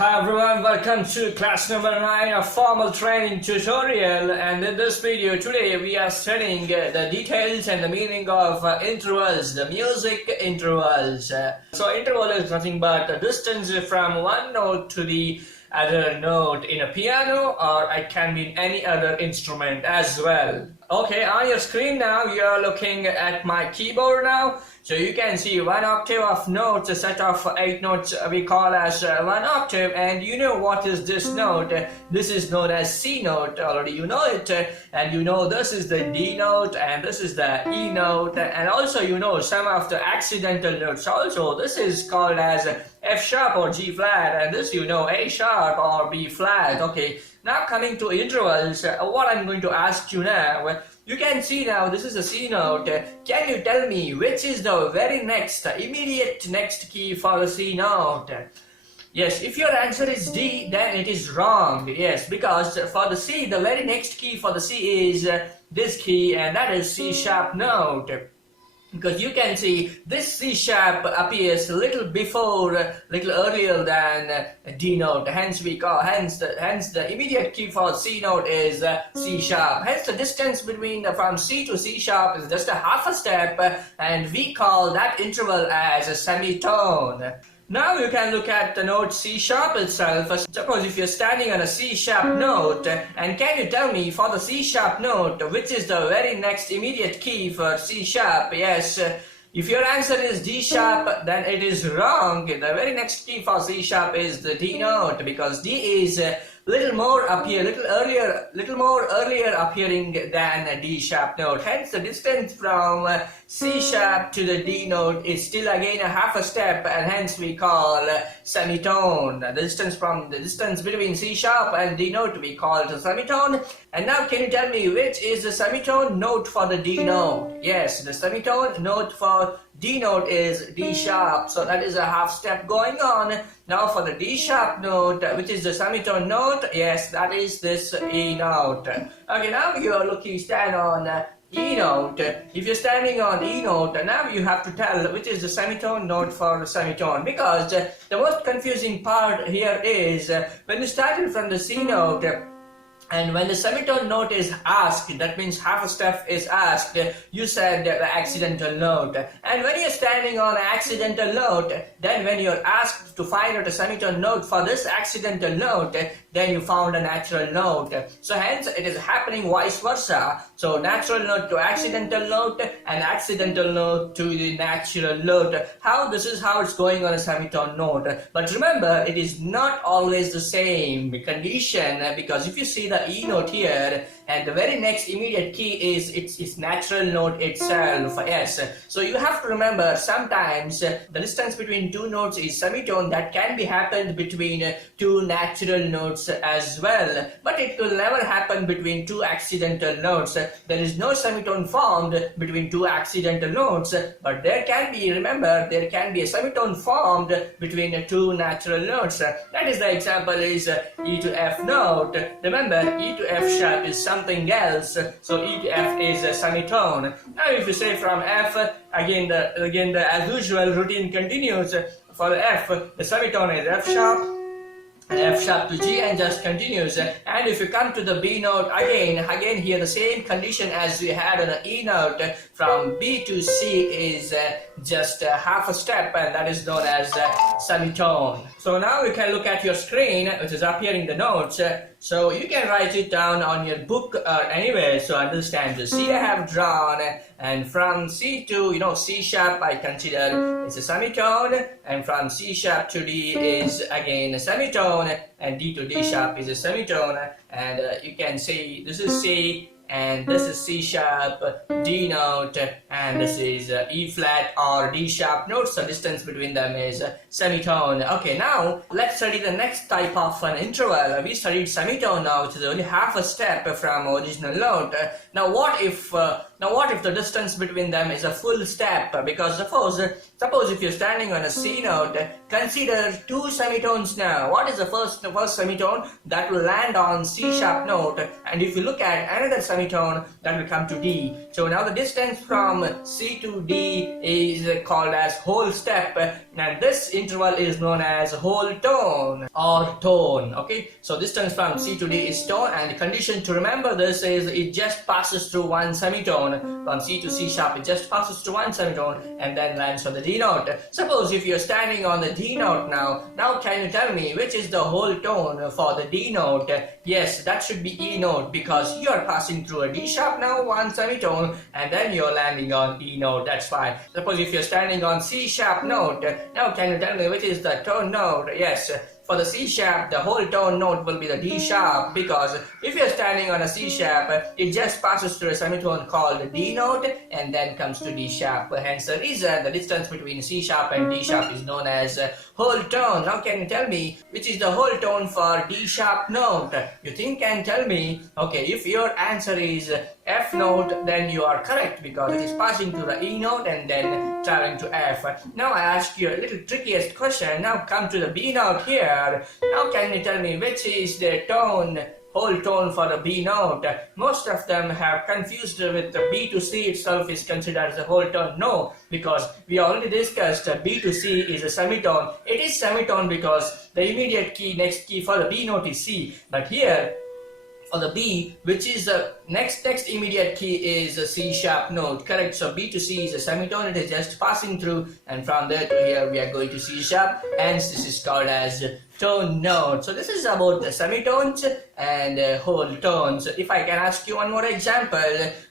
Hi everyone, welcome to class number 9 of formal training tutorial, and in this video today we are studying the details and the meaning of intervals, the music intervals. So interval is nothing but a distance from one note to the other note in a piano, or it can be in any other instrument as well. Okay, on your screen now you are looking at my keyboard now. So you can see one octave of notes, a set of 8 notes we call as one octave, and you know what is this note. This is known as C note, already you know it, and you know this is the D note and this is the E note, and also you know some of the accidental notes also. This is called as F sharp or G flat, and this you know A sharp or B flat. Okay, now coming to intervals, what I'm going to ask you now, you can see now this is a C note. Can you tell me which is the very next, immediate next key for the C note? Yes, if your answer is D, then it is wrong. Yes, because for the C, the very next key for the C is this key, and that is C sharp note. Because you can see this C sharp appears a little before, little earlier than D note. Hence the immediate key for C note is C sharp. Hence the distance between from C to C sharp is just a half a step, and we call that interval as a semitone. Now you can look at the note C sharp itself. Suppose if you're standing on a C sharp note, and can you tell me for the C sharp note which is the very next immediate key for C sharp? Yes, if your answer is D sharp, then it is wrong. The very next key for C sharp is the D note, because D is little more earlier appearing than D sharp note. Hence the distance from C sharp to the D note is still again a half a step, and hence we call semitone. The distance between C sharp and D note we call it a semitone. And now can you tell me which is the semitone note for the D note? Yes, the semitone note for D note is D sharp, so that is a half step going on. Now for the D sharp note, which is the semitone note, yes, that is this E note. Okay, now you are stand on E note. If you're standing on E note, now you have to tell which is the semitone note for the semitone, because the most confusing part here is when you started from the C note, and when the semitone note is asked, that means half a step is asked, you said the accidental note. And when you're standing on an accidental note, then when you're asked to find out a semitone note for this accidental note, then you found a natural note. So hence it is happening vice versa. So natural note to accidental note, and accidental note to the natural note. This is how it's going on a semitone note. But remember, it is not always the same condition, because if you see the E note here, and the very next immediate key is its natural note itself. Yes, so you have to remember sometimes the distance between two notes is semitone. That can be happened between two natural notes as well, but it will never happen between two accidental notes. There is no semitone formed between two accidental notes, but there can be, remember, there can be a semitone formed between two natural notes. That is the example is E to F note. Remember, E to F sharp is something else, so E to F is a semitone. Now if you say from F, again the as usual routine continues. For the F, the semitone is F sharp, F sharp to G, and just continues. And if you come to the B note, again here the same condition as we had on the E note. From B to C is just half a step, and that is known as semitone. So now you can look at your screen, which is up here in the notes. So you can write it down on your book anyway, so understand the C I have drawn, and from C to C sharp I consider it's a semitone, and from C sharp to D is again a semitone, and D to D sharp is a semitone, and you can say this is C, and this is C sharp, D note, and this is E flat or D sharp note, so distance between them is semitone. Okay, now let's study the next type of an interval. We studied semitone now, which is only half a step from original note. Now what if Now what if the distance between them is a full step? Because suppose if you're standing on a C note, consider two semitones now. What is the first semitone? That will land on C sharp note, and if you look at another semitone, that will come to D. So now the distance from C to D is called as whole step, and this interval is known as whole tone or tone. Okay, so distance from C to D is tone, and the condition to remember this is it just passes through one semitone. From C to C sharp, it just passes through one semitone and then lands on the D note. Suppose if you're standing on the D note now can you tell me which is the whole tone for the D note? Yes, that should be E note, because you are passing through a D sharp now, one semitone, and then you're landing on E note. That's why. Suppose if you're standing on C sharp note, now can you tell me which is the tone note? Yes, for the C sharp, the whole tone note will be the D sharp, because if you're standing on a C sharp, it just passes through a semitone called the D note and then comes to D sharp. Hence the reason the distance between C sharp and D sharp is known as whole tone. Now can you tell me which is the whole tone for D sharp note? You think and tell me. Okay, if your answer is F note, then you are correct, because it is passing through the E note and then traveling to F. Now I ask you a little trickiest question. Now come to the B note here. Now can you tell me which is the tone, whole tone for the B note? Most of them have confused with the B to C itself is considered as a whole tone. No, because we already discussed B to C is a semitone. It is semitone because the immediate key, next key for the B note is C. But here, for the B, which is the next immediate key is a C sharp note, correct? So B to C is a semitone, it is just passing through, and from there to here we are going to C sharp, hence this is called as tone note. So this is about the semitones and whole tones. If I can ask you one more example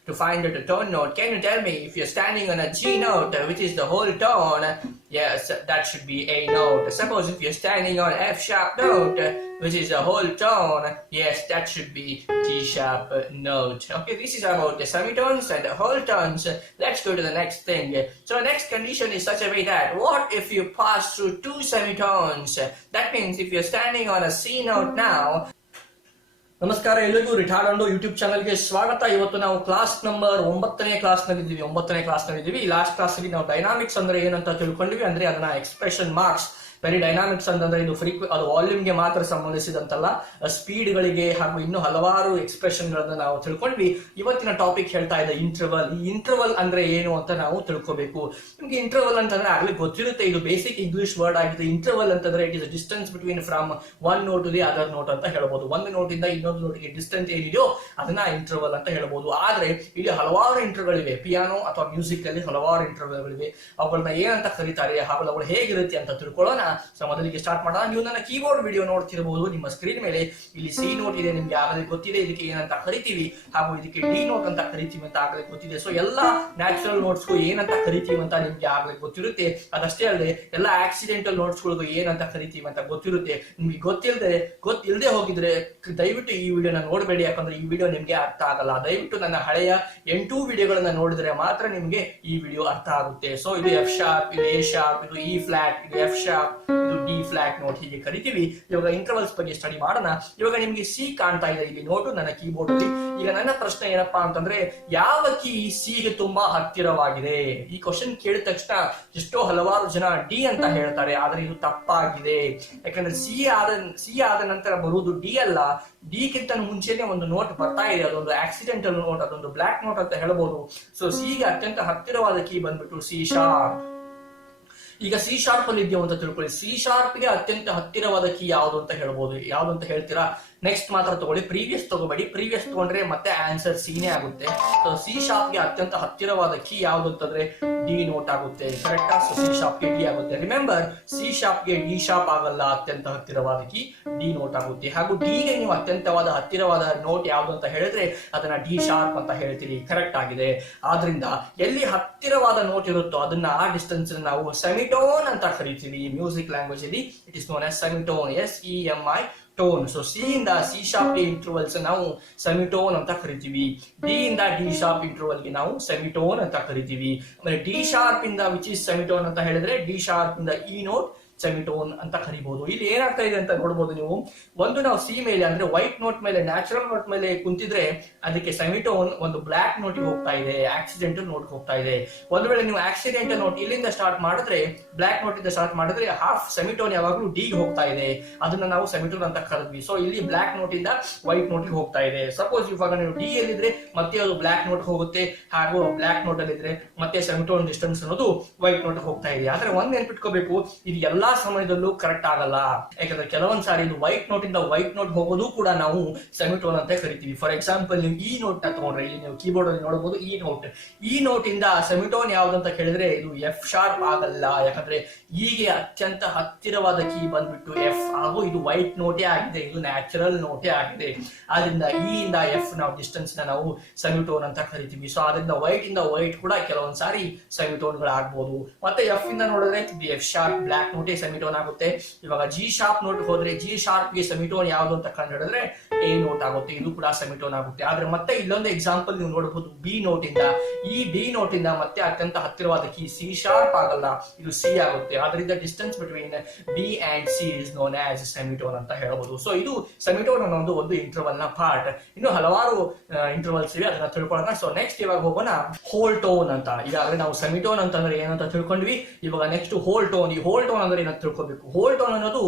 to find out the tone note, can you tell me if you're standing on a G note, which is the whole tone? Yes, that should be A note. Suppose if you're standing on F sharp note, which is a whole tone, yes, that should be G sharp note. Okay, this is about the semitones and the whole tones. Let's go to the next thing. So next condition is such a way that what if you pass through two semitones? That means if you're standing on a C note now. ನಮಸ್ಕಾರ ಎಲ್ಲರಿಗೂ retard YouTube ಚಾನಲ್ಗೆ ಸ್ವಾಗತ. ಇವತ್ತು ನಾವು class number 9ನೇ ಕ್ಲಾಸ್ನಲ್ಲಿದ್ದೀವಿ. ಲಾಸ್ಟ್ ಕ್ಲಾಸಲ್ಲಿ ನಾವು ಡೈನಾಮಿಕ್ಸ್ ಅಂದ್ರೆ ಏನಂತ ತಿಳ್ಕೊಂಡ್ವಿ. ಅಂದ್ರೆ ಅದನ್ನ ಎಕ್ಸ್ಪ್ರೆಷನ್ ಮಾರ್ಕ್ಸ್ ವೆರಿ ಡೈನಾಮಿಕ್ಸ್ ಅಂತಂದ್ರೆ ಇದು ಅದು ವಾಲ್ಯೂಮ್ಗೆ ಮಾತ್ರ ಸಂಬಂಧಿಸಿದಂತಲ್ಲ, ಸ್ಪೀಡ್ಗಳಿಗೆ ಹಾಗೂ ಇನ್ನೂ ಹಲವಾರು ಎಕ್ಸ್ಪ್ರೆಷನ್ಗಳನ್ನ ನಾವು ತಿಳ್ಕೊಂಡ್ವಿ. ಇವತ್ತಿನ ಟಾಪಿಕ್ ಹೇಳ್ತಾ ಇದೆ ಇಂಟರ್ವಲ್. ಈ ಇಂಟರ್ವಲ್ ಅಂದ್ರೆ ಏನು ಅಂತ ನಾವು ತಿಳ್ಕೋಬೇಕು. ನಿಮ್ಗೆ ಇಂಟರ್ವಲ್ ಅಂತಂದ್ರೆ ಆಗ್ಲೇ ಗೊತ್ತಿರುತ್ತೆ, ಇದು ಬೇಸಿಕ್ ಇಂಗ್ಲಿಷ್ ವರ್ಡ್ ಆಗಿದೆ. ಇಂಟರ್ವಲ್ ಅಂತಂದ್ರೆ it is distance between from one note to the other note ಅಂತ ಹೇಳ್ಬೋದು. ಒಂದು ನೋಟಿಂದ ಇನ್ನೊಂದು ನೋಟಿಗೆ ಡಿಸ್ಟೆನ್ಸ್ ಏನಿದೆಯೋ ಅದನ್ನ ಇಂಟರ್ವಲ್ ಅಂತ ಹೇಳ್ಬೋದು. ಆದ್ರೆ ಇಲ್ಲಿ ಹಲವಾರು ಇಂಟರ್ವಲ್ಗಳಿವೆ. ಪಿಯಾನೋ ಅಥವಾ ಮ್ಯೂಸಿಕ್ ಅಲ್ಲಿ ಹಲವಾರು ಇಂಟರ್ವಲ್ಗಳಿವೆ. ಅವುಗಳನ್ನ ಏನಂತ ಕರೀತಾರೆ ಹಾಗೂ ಅವುಗಳು ಹೇಗಿರುತ್ತೆ ಅಂತ ತಿಳ್ಕೊಳ್ಳೋಣ. ಸೊ ಮೊದಲಿಗೆ ಸ್ಟಾರ್ಟ್ ಮಾಡೋಣ. ನೀವು ನನ್ನ ಕೀಬೋರ್ಡ್ ವಿಡಿಯೋ ನೋಡ್ತಿರಬಹುದು. ನಿಮ್ಮ ಸ್ಕ್ರೀನ್ ಮೇಲೆ ಇಲ್ಲಿ ಸಿ ನೋಟ್ ಇದೆ, ನಿಮ್ಗೆ ಆಗಲೇ ಗೊತ್ತಿದೆ ಇದಕ್ಕೆ ಏನಂತ ಕರಿತೀವಿ, ಹಾಗೂ ಇದಕ್ಕೆ ಡಿ ನೋಟ್ ಅಂತ ಕರಿತೀವಿ ಅಂತ ಆಗಲೇ ಗೊತ್ತಿದೆ. ಸೊ ಎಲ್ಲಾ ನ್ಯಾಚುರಲ್ ನೋಟ್ಸ್ಗೂ ಏನಂತ ಕರಿತೀವಿ ಅಂತ ನಿಮ್ಗೆ ಆಗಲೇ ಗೊತ್ತಿರುತ್ತೆ. ಅದಷ್ಟೇ ಅಲ್ಲದೆ ಎಲ್ಲಾ ಆಕ್ಸಿಡೆಂಟಲ್ ನೋಟ್ಸ್ಗಳಿಗೂ ಏನಂತ ಕರಿತೀವಿ ಅಂತ ಗೊತ್ತಿರುತ್ತೆ. ನಿಮ್ಗೆ ಗೊತ್ತಿಲ್ಲದೆ ಹೋಗಿದ್ರೆ ದಯವಿಟ್ಟು ಈ ವಿಡಿಯೋನ ನೋಡಬೇಡಿ, ಯಾಕಂದ್ರೆ ಈ ವಿಡಿಯೋ ನಿಮ್ಗೆ ಅರ್ಥ ಆಗಲ್ಲ. ದಯವಿಟ್ಟು ನನ್ನ ಹಳೆಯ 8 ವಿಡಿಯೋಗಳನ್ನ ನೋಡಿದ್ರೆ ಮಾತ್ರ ನಿಮ್ಗೆ ಈ ವಿಡಿಯೋ ಅರ್ಥ ಆಗುತ್ತೆ. ಸೊ ಇದು ಎಫ್ ಶಾರ್ಪ್, ಇದು ಎ ಶಾರ್ಪ್, ಇದು ಇ ಫ್ಲಾಟ್, ಇದು ಎಫ್ ಶಾರ್ಪ್, ಇದು ಡಿ ಫ್ಲಾಟ್ ನೋಟ್, ಹೀಗೆ ಕರಿತೀವಿ. ಇವಾಗ ಇಂಟರ್ವಲ್ಸ್ ಬಗ್ಗೆ ಸ್ಟಡಿ ಮಾಡೋಣ. ಇವಾಗ ನಿಮ್ಗೆ ಸಿ ಕಾಣ್ತಾ ಇದೆ ಇಲ್ಲಿ ನೋಟು ನನ್ನ ಕೀಬೋರ್ಡ್ ಅಲ್ಲಿ. ಈಗ ನನ್ನ ಪ್ರಶ್ನೆ ಏನಪ್ಪಾ ಅಂತಂದ್ರೆ, ಯಾವ ಕೀ ಸಿ ಗೆ ತುಂಬಾ ಹತ್ತಿರವಾಗಿದೆ? ಈ ಕ್ವಶನ್ ಕೇಳಿದ ತಕ್ಷಣ ಎಷ್ಟೋ ಹಲವಾರು ಜನ ಡಿ ಅಂತ ಹೇಳ್ತಾರೆ, ಆದ್ರೆ ಇದು ತಪ್ಪಾಗಿದೆ. ಯಾಕಂದ್ರೆ ಸಿ ಆದ ನಂತರ ಬರುವುದು ಡಿ ಅಲ್ಲ. ಡಿ ಗಿಂತ ಮುಂಚೆನೆ ಒಂದು ನೋಟ್ ಬರ್ತಾ ಇದೆ, ಅದೊಂದು ಆಕ್ಸಿಡೆಂಟಲ್ ನೋಟ್, ಅದೊಂದು ಬ್ಲಾಕ್ ನೋಟ್ ಅಂತ ಹೇಳ್ಬೋದು. ಸೊ ಸಿ ಗೆ ಅತ್ಯಂತ ಹತ್ತಿರವಾದ ಕೀ ಬಂದ್ಬಿಟ್ಟು ಸಿ ಶಾರ್ಪ್. ಈಗ ಸಿ ಶಾರ್ಪ್ ಅಲ್ಲಿ ಇದೆಯೋ ಅಂತ ತಿಳ್ಕೊಳ್ಳಿ. ಸಿ ಶಾರ್ಪ್ ಗೆ ಅತ್ಯಂತ ಹತ್ತಿರವಾದ ಕೀ ಯಾವುದು ಅಂತ ಹೇಳ್ಬೋದು. ಯಾವ್ದು ಅಂತ ಹೇಳ್ತೀರಾ? ನೆಕ್ಸ್ಟ್ ಮಾತ್ರ ತಗೊಳ್ಳಿ, ಪ್ರೀವಿಯಸ್ ತಗೋಬೇಡಿ. ಪ್ರೀವಿಯಸ್ ತಗೊಂಡ್ರೆ ಮತ್ತೆ ಆನ್ಸರ್ ಸಿನೇ ಆಗುತ್ತೆ. ಸೊ ಸಿ ಶಾರ್ಪ್ ಗೆ ಅತ್ಯಂತ ಹತ್ತಿರವಾದ ಕೀ ಯಾವುದು ಅಂತಂದ್ರೆ ಡಿ ನೋಟ್ ಆಗುತ್ತೆ. ಕರೆಕ್ಟಾ? ಸೊ ಸಿ ಶಾರ್ಪ್ ಗೆ ಡಿ ಆಗುತ್ತೆ. ರಿಮೆಂಬರ್, ಸಿ ಶಾರ್ಪ್ ಗೆ ಡಿ ಶಾರ್ಪ್ ಆಗಲ್ಲ, ಅತ್ಯಂತ ಹತ್ತಿರವಾದ ಕೀ ಡಿ ನೋಟ್ ಆಗುತ್ತೆ. ಹಾಗೂ ಡಿ ಗೆ ನೀವು ಹತ್ತಿರವಾದ ನೋಟ್ ಯಾವುದು ಅಂತ ಹೇಳಿದ್ರೆ ಅದನ್ನ ಡಿ ಶಾರ್ಪ್ ಅಂತ ಹೇಳ್ತೀರಿ. ಕರೆಕ್ಟ್ ಆಗಿದೆ. ಆದ್ರಿಂದ ಎಲ್ಲಿ ಹತ್ತಿರವಾದ ನೋಟ್ ಇರುತ್ತೋ ಅದನ್ನ ಆ ಡಿಸ್ಟೆನ್ಸ್ ನಾವು ಸೆಮಿಟೋನ್ ಅಂತ ಕರಿತೀವಿ. ಮ್ಯೂಸಿಕ್ ಲ್ಯಾಂಗ್ವೇಜ್ ಅಲ್ಲಿ it is known as semitone, SEMI tone. So C ಇಂದ ಸಿ ಶಾರ್ಪ್ ಇಂಟರ್ವಲ್ಸ್ ನಾವು ಸೆಮಿಟೋನ್ ಅಂತ ಕರಿತೀವಿ. ಡಿ ಇಂದ ಡಿ ಶಾರ್ಪ್ ಇಂಟರ್ವಲ್ ಗೆ ನಾವು ಸೆಮಿಟೋನ್ ಅಂತ ಕರಿತೀವಿ. ಆಮೇಲೆ ಡಿ ಶಾರ್ಪ್ ಇಂದ ವಿಚ್ ಇಸ್ ಸೆಮಿಟೋನ್ ಅಂತ ಹೇಳಿದ್ರೆ ಡಿ ಶಾರ್ಪ್ ಇಂದ ಇ ನೋಟ್, ಸೆಮಿಟೋನ್ ಅಂತ ಕರಿಬಹುದು. ಇಲ್ಲಿ ಏನಾಗ್ತಾ ಇದೆ ಅಂತ ನೋಡಬಹುದು ನೀವು. ಒಂದು ನಾವು ಸಿ ಮೇಲೆ ಅಂದ್ರೆ ವೈಟ್ ನೋಟ್ ಮೇಲೆ, ನ್ಯಾಚುರಲ್ ನೋಟ್ ಮೇಲೆ ಕುಂತಿದ್ರೆ ಅದಕ್ಕೆ ಸೆಮಿಟೋನ್ ಒಂದು ಬ್ಲಾಕ್ ನೋಟ್ ಹೋಗ್ತಾ ಇದೆ, ಆಕ್ಸಿಡೆಂಟಲ್ ನೋಟ್ ಹೋಗ್ತಾ ಇದೆ. ಒಂದು ವೇಳೆ ನೀವು ಆಕ್ಸಿಡೆಂಟಲ್ ನೋಟ್ ಇಲ್ಲಿಂದ ಸ್ಟಾರ್ಟ್ ಮಾಡಿದ್ರೆ, ಬ್ಲಾಕ್ ನೋಟ್ ಇಂದ ಸ್ಟಾರ್ಟ್ ಮಾಡಿದ್ರೆ ಹಾಫ್ ಸೆಮಿಟೋನ್ ಯಾವಾಗಲೂ ಡಿ ಹೋಗ್ತಾ ಇದೆ, ಅದನ್ನ ನಾವು ಸೆಮಿಟೋನ್ ಅಂತ ಕರೆದ್ವಿ. ಸೊ ಇಲ್ಲಿ ಬ್ಲಾಕ್ ನೋಟ್ ಇಂದ ವೈಟ್ ನೋಟ್ ಹೋಗ್ತಾ ಇದೆ. ಸಪೋಸ್ ಇವಾಗ ನೀವು ಡಿ ಎಲ್ಲಿದ್ರೆ ಮತ್ತೆ ಅದು ಬ್ಲಾಕ್ ನೋಟ್ ಹೋಗುತ್ತೆ, ಹಾಗೂ ಬ್ಲಾಕ್ ನೋಟ್ ಅಲ್ಲಿ ಇದ್ರೆ ಮತ್ತೆ ಸೆಮಿಟೋನ್ ಡಿಸ್ಟೆನ್ಸ್ ಅನ್ನೋದು ವೈಟ್ ನೋಟ್ ಹೋಗ್ತಾ ಇದೆ. ಆದ್ರೆ ಒಂದ್ ನೆನ್ಪಿಟ್ಕೋಬೇಕು, ಇದು ಎಲ್ಲಾ ಸಮಯದಲ್ಲೂ ಕರೆಕ್ಟ್ ಆಗಲ್ಲ. ಯಾಕಂದ್ರೆ ಕೆಲವೊಂದ್ ಸಾರಿ ಇದು ವೈಟ್ ನೋಟ್ ಇಂದ ವೈಟ್ ನೋಟ್ ಹೋಗೋದು ಕೂಡ ನಾವು ಸೆಮಿಟೋನ್ ಅಂತ ಕರಿತೀವಿ. ಫಾರ್ ಎಕ್ಸಾಂಪಲ್ ನೀವು ಈ ನೋಟ್ ನ ತಗೊಂಡ್ರೆ, ಇಲ್ಲಿ ನೀವು ಕೀಬೋರ್ಡ್ ಅಲ್ಲಿ ನೋಡಬಹುದು ಈ ನೋಟ್ ಇಂದ ಸೆಮಿಟೋನ್ ಯಾವ್ದಂತ ಕೇಳಿದ್ರೆ ಇದು ಎಫ್ ಶಾರ್ಪ್ ಆಗಲ್ಲ. ಯಾಕಂದ್ರೆ ಹೀಗೆ ಅತ್ಯಂತ ಹತ್ತಿರವಾದ ಕೀ ಬಂದ್ಬಿಟ್ಟು ಎಫ್, ಹಾಗೂ ಇದು ವೈಟ್ ನೋಟೇ ಆಗಿದೆ, ಇದು ನ್ಯಾಚುರಲ್ ನೋಟೇ ಆಗಿದೆ. ಆದ್ರಿಂದ ಇ ಇಂದ ಎಫ್ ನಾವು ಡಿಸ್ಟೆನ್ಸ್ ನ ನಾವು ಸೆಮಿಟೋನ್ ಅಂತ ಕರಿತೀವಿ. ಸೊ ಆದ್ರಿಂದ ವೈಟ್ ಇಂದ ವೈಟ್ ಕೂಡ ಕೆಲವೊಂದ್ ಸಾರಿ ಸೆಮಿಟೋನ್ ಗಳಾಗಬಹುದು. ಮತ್ತೆ ಎಫ್ ಇಂದ ನೋಡಿದ್ರೆ ಎಫ್ ಶಾರ್ಪ್ ಬ್ಲಾಕ್ ನೋಟೇ ಸೆಮಿಟೋನ್ ಆಗುತ್ತೆ. ಇವಾಗ ಜಿ ಶಾರ್ಪ್ ನೋಟ್ ಹೋದ್ರೆ ಜಿ ಶಾರ್ಪ್ ಗೆ ಸೆಮಿಟೋನ್ ಯಾವ್ದು ಅಂತ ಕಂಡು ಹಿಡಿದ್ರೆ ಎ ನೋಟ್ ಆಗುತ್ತೆ, ಇದು ಕೂಡ ಸೆಮಿಟೋನ್ ಆಗುತ್ತೆ. ಆದ್ರೆ ಮತ್ತೆ ಇಲ್ಲೊಂದು ಎಕ್ಸಾಂಪಲ್ ನೀವು ನೋಡಬಹುದು, ಬಿ ನೋಟ್ ಇಂದ, ಈ ಬಿ ನೋಟ್ ಇಂದ ಮತ್ತೆ ಅತ್ಯಂತ ಹತ್ತಿರವಾದ ಕೀ ಸಿ ಶಾರ್ಪ್ ಆಗಲ್ಲ, ಇದು ಸಿ ಆಗುತ್ತೆ. ಆದ್ರಿಂದ distance between B and C is known as semitone ಅಂತ ಹೇಳಬಹುದು. ಸೊ ಇದು ಸೆಮಿಟೋನ್ ಅನ್ನೋದು ಒಂದು ಇಂಟರ್ವಲ್ ನ ಪಾರ್ಟ್. ಇನ್ನು ಹಲವಾರು ಇಂಟರ್ವಲ್ಸ್ ಇವೆ, ಅದನ್ನ ತಿಳ್ಕೊಳ್ಳೋಣ. ಸೊ ನೆಕ್ಸ್ಟ್ ಇವಾಗ ಹೋಗೋಣ ಹೋಲ್ ಟೋನ್ ಅಂತ. ಈಗಾಗಲೇ ನಾವು ಸೆಮಿಟೋನ್ ಅಂತಂದ್ರೆ ಏನಂತ ತಿಳ್ಕೊಂಡ್ವಿ. ಇವಾಗ ನೆಕ್ಸ್ಟ್ ಹೋಲ್ ಟೋನ್. ಈ ಹೋಲ್ ಟೋನ್ ಅಂದ್ರೆ ಏನಂತ ತಿಳ್ಕೊಬೇಕು. ಹೋಲ್ ಟೋನ್ ಅನ್ನೋದು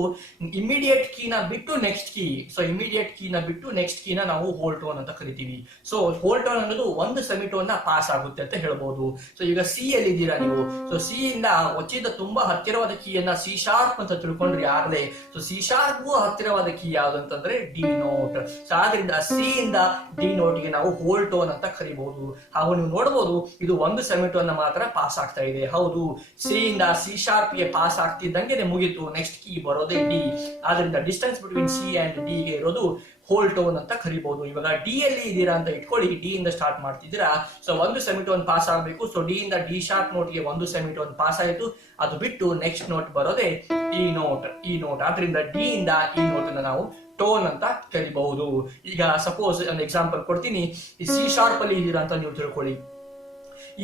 ಇಮಿಡಿಯೇಟ್ ಕೀನ ಬಿಟ್ಟು ನೆಕ್ಸ್ಟ್ ಕೀ, ಸೊ ಇಮಿಡಿಯೇಟ್ ಕೀನ ಬಿಟ್ಟು ನೆಕ್ಸ್ಟ್ ಕೀನ ನಾವು ಹೋಲ್ ಟೋನ್ ಅಂತ ಕರಿತೀವಿ. ಸೊ ಹೋಲ್ ಟೋನ್ ಅನ್ನೋದು ಒಂದು ಸೆಮಿಟೋನ್ ನ ಪಾಸ್ ಆಗುತ್ತೆ ಅಂತ ಹೇಳ್ಬಹುದು. ಸೊ ಈಗ ಸಿ ಅಲ್ಲಿ ಇದ್ದೀರಾ ನೀವು, ಸೊ ಸಿ ಇಂದ ಒಚ್ಚಿದ ತುಂಬಾ ಹತ್ತಿರವಾದ ಕೀಯನ್ನ ಸಿ ಶಾರ್ಪ್ ಅಂತ ತಿಳ್ಕೊಂಡ್ರಿ ಆಗ್ಲೇ. ಸೊ ಸಿ ಶಾರ್ಪ್ ಹತ್ತಿರವಾದ ಕೀ ಯಾವ್ದು ಅಂತಂದ್ರೆ ಡಿ ನೋಟ್. ಸೊ ಆದ್ರಿಂದ ಸಿ ಇಂದ ಡಿ ನೋಟ್ ಗೆ ನಾವು ಹೋಲ್ ಟೋನ್ ಅಂತ ಕರಿಬಹುದು. ಹಾಗೂ ನೀವು ನೋಡಬಹುದು ಇದು ಒಂದು ಸೆಮಿಟೋನ್ ಮಾತ್ರ ಪಾಸ್ ಆಗ್ತಾ ಇದೆ. ಹೌದು, ಸಿ ಇಂದ ಸಿ ಶಾರ್ಪ್ ಗೆ ಪಾಸ್ ಆಗ್ತಿದ್ದಂಗೆ ಮುಗಿತು, ನೆಕ್ಸ್ಟ್ ಕೀ ಬರೋದೇ ಡಿ. ಆದ್ರಿಂದ distance between C and D ಗೆ ಇರೋದು ಹೋಲ್ ಟೋನ್ ಅಂತ ಕರಿಬಹುದು. ಇವಾಗ ಡಿ ಅಲ್ಲಿ ಇದೀರಾ ಅಂತ ಇಟ್ಕೊಳ್ಳಿ, ಡಿ ಇಂದ ಸ್ಟಾರ್ಟ್ ಮಾಡ್ತಿದ್ದೀರಾ. ಸೊ ಒಂದು ಸೆಮಿಟೋನ್ ಪಾಸ್ ಆಗಬೇಕು. ಸೊ ಡಿ ಇಂದ ಡಿ ಶಾರ್ಪ್ ನೋಟ್ ಗೆ ಒಂದು ಸೆಮಿಟೋನ್ ಪಾಸ್ ಆಯಿತು, ಅದು ಬಿಟ್ಟು ನೆಕ್ಸ್ಟ್ ನೋಟ್ ಬರೋದೇ ಈ ನೋಟ್. ಆದ್ರಿಂದ ಡಿ ಇಂದ ಈ ನೋಟ್ ಅನ್ನ ನಾವು ಟೋನ್ ಅಂತ ಕರಿಬಹುದು. ಈಗ ಸಪೋಸ್ ಒಂದು ಎಕ್ಸಾಂಪಲ್ ಕೊಡ್ತೀನಿ. ಈ ಸಿ ಶಾರ್ಪ್ ಅಲ್ಲಿ ಇದೀರಾ ಅಂತ ನೀವು ತಿಳ್ಕೊಳ್ಳಿ.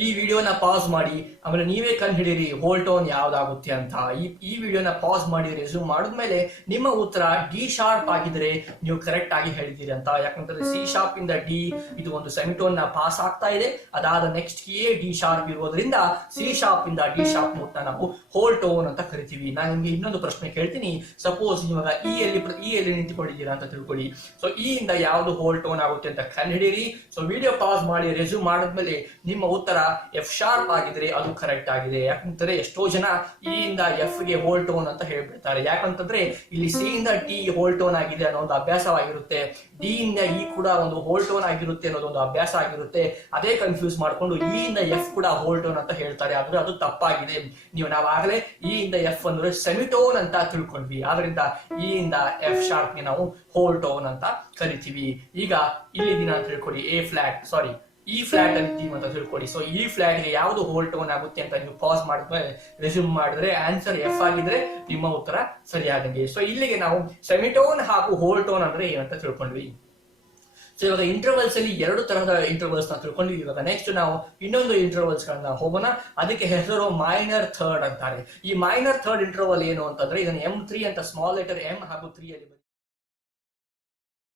ಈ ವಿಡಿಯೋನ ಪಾಸ್ ಮಾಡಿ, ಆಮೇಲೆ ನೀವೇ ಕಂಡು ಹಿಡೀರಿ ಹೋಲ್ ಟೋನ್ ಯಾವ್ದಾಗುತ್ತೆ ಅಂತ. ಈ ವಿಡಿಯೋನ ಪಾಸ್ ಮಾಡಿ ರೆಸ್ಯೂಮ್ ಮಾಡಿದ್ಮೇಲೆ ನಿಮ್ಮ ಉತ್ತರ ಡಿ ಶಾರ್ಪ್ ಆಗಿದ್ರೆ ನೀವು ಕರೆಕ್ಟ್ ಆಗಿ ಹೇಳಿದ್ದೀರಿ ಅಂತ. ಯಾಕಂದ್ರೆ ಸಿ ಶಾರ್ಪ್ ಇಂದ ಡಿ ಇದು ಒಂದು ಸೆಮಿಟೋನ್ ನ ಪಾಸ್ ಆಗ್ತಾ ಇದೆ, ಅದಾದ ನೆಕ್ಸ್ಟ್ ಕೀಯೇ ಡಿ ಶಾರ್ಪ್ ಇರೋದ್ರಿಂದ ಸಿ ಶಾರ್ಪ್ ಇಂದ ಡಿ ಶಾರ್ಪ್ ನೋಟ್ ನ ನಾವು ಹೋಲ್ ಟೋನ್ ಅಂತ ಕರಿತೀವಿ. ನಾನು ನಿಮ್ಗೆ ಇನ್ನೊಂದು ಪ್ರಶ್ನೆ ಕೇಳ್ತೀನಿ. ಸಪೋಸ್ ಇವಾಗ ಇ ಎಲ್ಲಿ ನಿಂತುಕೊಂಡಿದ್ದೀರಾ ಅಂತ ತಿಳ್ಕೊಳ್ಳಿ. ಸೊ ಇ ಇಂದ ಯಾವ್ದು ಹೋಲ್ ಟೋನ್ ಆಗುತ್ತೆ ಅಂತ ಕಂಡು ಹಿಡೀರಿ. ಸೊ ವಿಡಿಯೋ ಪಾಸ್ ಮಾಡಿ ರೆಸ್ಯೂಮ್ ಮಾಡಿದ್ಮೇಲೆ ನಿಮ್ಮ ಉತ್ತರ ಎಫ್ ಶಾರ್ಪ್ ಆಗಿದ್ರೆ ಅದು ಕರೆಕ್ಟ್ ಆಗಿದೆ. ಯಾಕಂತಂದ್ರೆ ಎಷ್ಟೋ ಜನ ಇ ಇಂದ ಎಫ್ ಗೆ ಹೋಲ್ ಟೋನ್ ಅಂತ ಹೇಳ್ಬಿಡ್ತಾರೆ. ಯಾಕಂತಂದ್ರೆ ಇಲ್ಲಿ ಸಿ ಇಂದ ಟಿ ಹೋಲ್ ಟೋನ್ ಆಗಿದೆ ಅನ್ನೋ ಒಂದು ಅಭ್ಯಾಸವಾಗಿರುತ್ತೆ, ಡಿ ಇಂದ ಇ ಕೂಡ ಒಂದು ಹೋಲ್ ಟೋನ್ ಆಗಿರುತ್ತೆ ಅನ್ನೋದೊಂದು ಅಭ್ಯಾಸ ಆಗಿರುತ್ತೆ. ಅದೇ ಕನ್ಫ್ಯೂಸ್ ಮಾಡ್ಕೊಂಡು ಇ ಇಂದ ಎಫ್ ಕೂಡ ಹೋಲ್ ಟೋನ್ ಅಂತ ಹೇಳ್ತಾರೆ. ಆದ್ರೆ ಅದು ತಪ್ಪಾಗಿದೆ. ನಾವಾಗಲೇ ಇ ಇಂದ ಎಫ್ ಅಂದ್ರೆ ಸೆಮಿಟೋನ್ ಅಂತ ತಿಳ್ಕೊಂಡ್ವಿ. ಆದ್ರಿಂದ ಇ ಇಂದ ಎಫ್ ಶಾರ್ಪ್ ಗೆ ನಾವು ಹೋಲ್ ಟೋನ್ ಅಂತ ಕರಿತೀವಿ. ಈಗ ಇಲ್ಲಿ ದಿನ ತಿಳ್ಕೊಳ್ಳಿ, ಇ ಫ್ಲಾಟ್ ಅಂತ ತಿಳ್ಕೊಳ್ಳಿ. ಸೊ ಇ ಫ್ಲಾಟ್ ಗೆ ಯಾವ್ದು ಹೋಲ್ ಟೋನ್ ಆಗುತ್ತೆ ಅಂತ ನೀವು ಪಾಸ್ ಮಾಡಿದ್ಮೇಲೆ ರೆಸ್ಯೂಮ್ ಮಾಡಿದ್ರೆ ಆನ್ಸರ್ ಎಫ್ ಆಗಿದ್ರೆ ನಿಮ್ಮ ಉತ್ತರ ಸರಿಯಾದಂಗೆ. ಸೊ ಇಲ್ಲಿಗೆ ನಾವು ಸೆಮಿಟೋನ್ ಹಾಗೂ ಹೋಲ್ ಟೋನ್ ಅಂದ್ರೆ ಏನಂತ ತಿಳ್ಕೊಂಡ್ವಿ. ಸೊ ಇವಾಗ ಇಂಟರ್ವಲ್ಸ್ ಅಲ್ಲಿ ಎರಡು ತರಹದ ಇಂಟರ್ವಲ್ಸ್ ನ ತಿಳ್ಕೊಂಡ್ವಿ. ಇವಾಗ ನೆಕ್ಸ್ಟ್ ನಾವು ಇನ್ನೊಂದು ಇಂಟರ್ವಲ್ಸ್ ಗಳನ್ನ ಹೋಗೋಣ. ಅದಕ್ಕೆ ಹೆಸರು ಮೈನರ್ ಥರ್ಡ್ ಅಂತಾರೆ. ಈ ಮೈನರ್ ಥರ್ಡ್ ಇಂಟರ್ವಲ್ ಏನು ಅಂತಂದ್ರೆ ಇದನ್ನ M3 ಅಂತ ಸ್ಮಾಲ್ ಲೆಟರ್ M ಹಾಗೂ 3 ಅಲ್ಲಿ